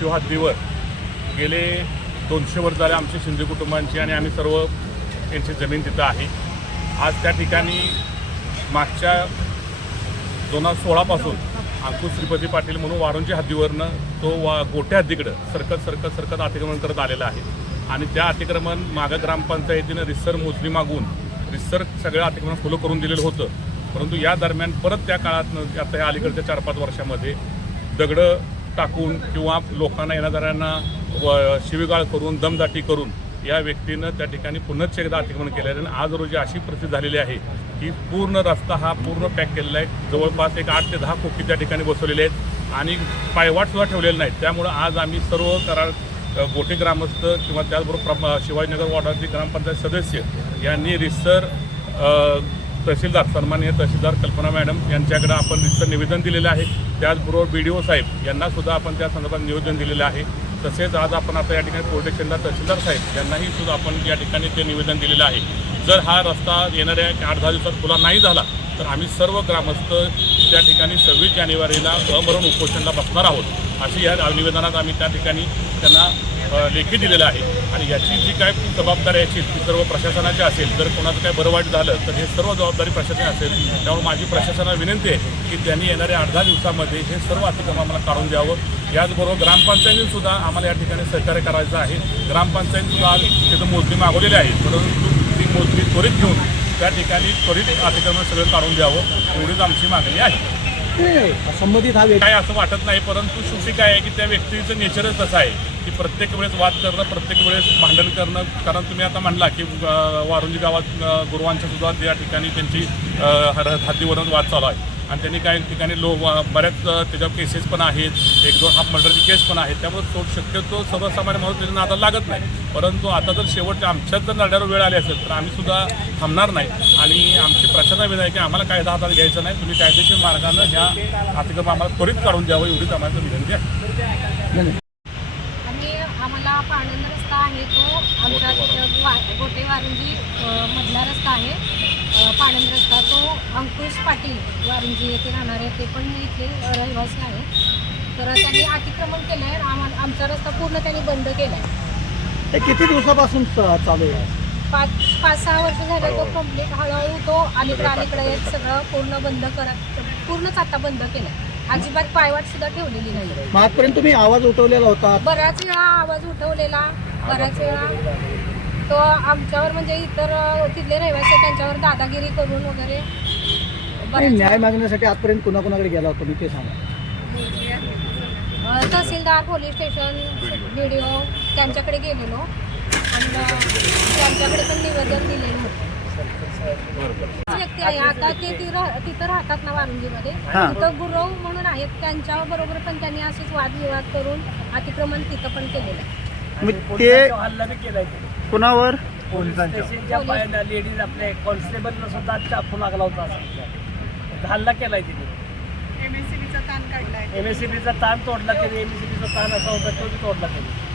शिवहद्दीवर गेले 200 वर्ष झाले आमची शिंदे कुटुंबांची आणि आम्ही सर्व यांची जमीन तिथं आहे। आज त्या ठिकाणी मागच्या 2016 पासून अंकुश श्रीपती पाटील म्हणून वारूंच्या हद्दीवरनं तो गोठ्या हद्दीकडं सरकत अतिक्रमण करत आलेलं आहे आणि त्या अतिक्रमण मागं ग्रामपंचायतीनं रिसर मोजणी मागून रिसर सगळं अतिक्रमण खुलं करून दिलेलं होतं। परंतु या दरम्यान परत त्या काळात आता या अलीकडच्या 4-5 वर्षामध्ये दगडं टाकून किंवा लोकांना येणाऱ्यांना शिवीगाळ करून दमदाटी करून या व्यक्तीनं त्या ठिकाणी पुन्हा एकदा अतिक्रमण केलेलं आहे। आज रोजी अशी परिस्थिती झालेली आहे की पूर्ण रस्ता हा पूर्ण पॅक केलेला आहे। जवळपास एक 8 ते 10 खोकी त्या ठिकाणी बसवलेले आहेत आणि पायवाटसुद्धा ठेवलेले नाहीत। त्यामुळं आज आम्ही सर्व कराड गोटे ग्रामस्थ किंवा त्याचबरोबर शिवाजीनगर वॉर्डातील ग्रामपंचायत सदस्य यांनी रिसर तहसीलदार सन्माननीय तहसीलदार कल्पना मॅडम यांच्याकडे आपण रिसर निवेदन दिलेलं आहे। त्याचबरोबर BDO साहेब यांनासुद्धा आपण त्या संदर्भात निवेदन दिलेलं आहे। तसेच आज आपण आता या ठिकाणी प्रोटेक्शनला तहसीलदार साहेब यांनाही सुद्धा आपण या ठिकाणी ते निवेदन दिलेलं आहे। जर हा रस्ता येणाऱ्या 8-10 दिवसात खुला नाही झाला तर आम्ही सर्व ग्रामस्थ त्या ठिकाणी 26 जानेवारीला अमरण उपोषणाला बसणार आहोत अशी या निवेदनात आम्ही त्या ठिकाणी त्यांना लेखी दिलेलं आहे। आणि याची जी काय जबाबदारी याची ती सर्व प्रशासनाची असेल। जर कोणाचं काय बरं वाईट झालं तर हे सर्व जबाबदारी प्रशासन असेल। त्यामुळे माझी प्रशासनाला विनंती आहे की त्यांनी येणाऱ्या 8-10 दिवसामध्ये हे सर्व अतिक्रमण आम्हाला काढून द्यावं। याचबरोबर ग्रामपंचायतीसुद्धा आम्हाला या ठिकाणी सहकार्य करायचं आहे। ग्रामपंचायतीसुद्धा आज तिथं मोजणी मागवलेली आहे, परंतु ती मोजणी त्वरित घेऊन त्या ठिकाणी त्वरित अतिक्रमण सगळं काढून द्यावं एवढीच आमची मागणी आहे। संबंधित हा काय असं वाटत नाही, परंतु शेवटी काय आहे की त्या व्यक्तीचं नेचरच असं आहे की प्रत्येक वेळेस वाद करणं, प्रत्येक वेळेस भांडण करणं। कारण तुम्ही आता म्हणला की वारुंजी गावात गुरुवांच्या सुद्धा त्या ठिकाणी त्यांची हद्दीवरून वाद चालू आहे आणि त्यांनी काही ठिकाणी बऱ्याच त्याच्यावर केसेस पण आहेत, 1-2 हाफ मर्डरची केस पण आहेत। त्यामुळे शक्यतो सर्वसामान्य माणूस त्याच्या नादाला लागत नाही। परंतु आता जर शेवटच्या आमच्याच जर लढ्यावर वेळ आली असेल तर आम्ही सुद्धा थांबणार नाही आणि आमची प्रशासना विनंती आहे की आम्हाला कायदा हातात घ्यायचा नाही, तुम्ही कायदेशीर मार्गानं ह्या अतिक्रमण आम्हाला त्वरित काढून द्यावं एवढीच आम्हाला विनंती आहे। आम्हाला पाणंद रस्ता आहे तो आमच्या गोटे वारुंजी मधला रस्ता आहे। पाणंद रस्ता तो अंकुश पाटील वारुंजी येथे राहणारे ते पण इथे रहिवासी आहे। तर त्यांनी अतिक्रमण केलं आहे, आमचा रस्ता पूर्ण त्यांनी बंद केला आहे। ते किती दिवसापासून चालू आहे? 5-6 वर्ष झाले तो कंप्लीट हळूहळू तो अलीकडे सगळं पूर्णच आता बंद केलं आहे। अजिबात पायवाट सुद्धा ठेवलेली नाही। आजपर्यंत तुम्ही आवाज उठवलेला होता? बऱ्याच वेळा आवाज उठवलेला, बऱ्याच वेळा तो आमच्यावर म्हणजे इतर तिथले रहिवासी त्यांच्यावर दादागिरी करून वगैरे न्याय मागण्यासाठी आजपर्यंत कुणाकुणाकडे गेला होता मी ते सांगा? तहसीलदार, पोलीस स्टेशन, BDO त्यांच्याकडे गेलेलो आणि त्यांच्याकडे पण निवेदन दिलेलं होतं। व्यक्ती आहे आता ते तिथं राहतात ना वारुंजीमध्ये, तिथं गुरव म्हणून आहेत, त्यांच्या बरोबर पण त्यांनी असेच वादविवाद करून अतिक्रमण तिथं पण केलेलं आहे। हल्ला बी केलाय कुणावर? पोलिसांच्या लेडीज आपले कॉन्स्टेबलला सुद्धा चाकू लागला होता, हल्ला केलाय तिने। MSCBचा ताण तोडला, त्याने MSCBचा ताण असा होता तो तोडला त्याने।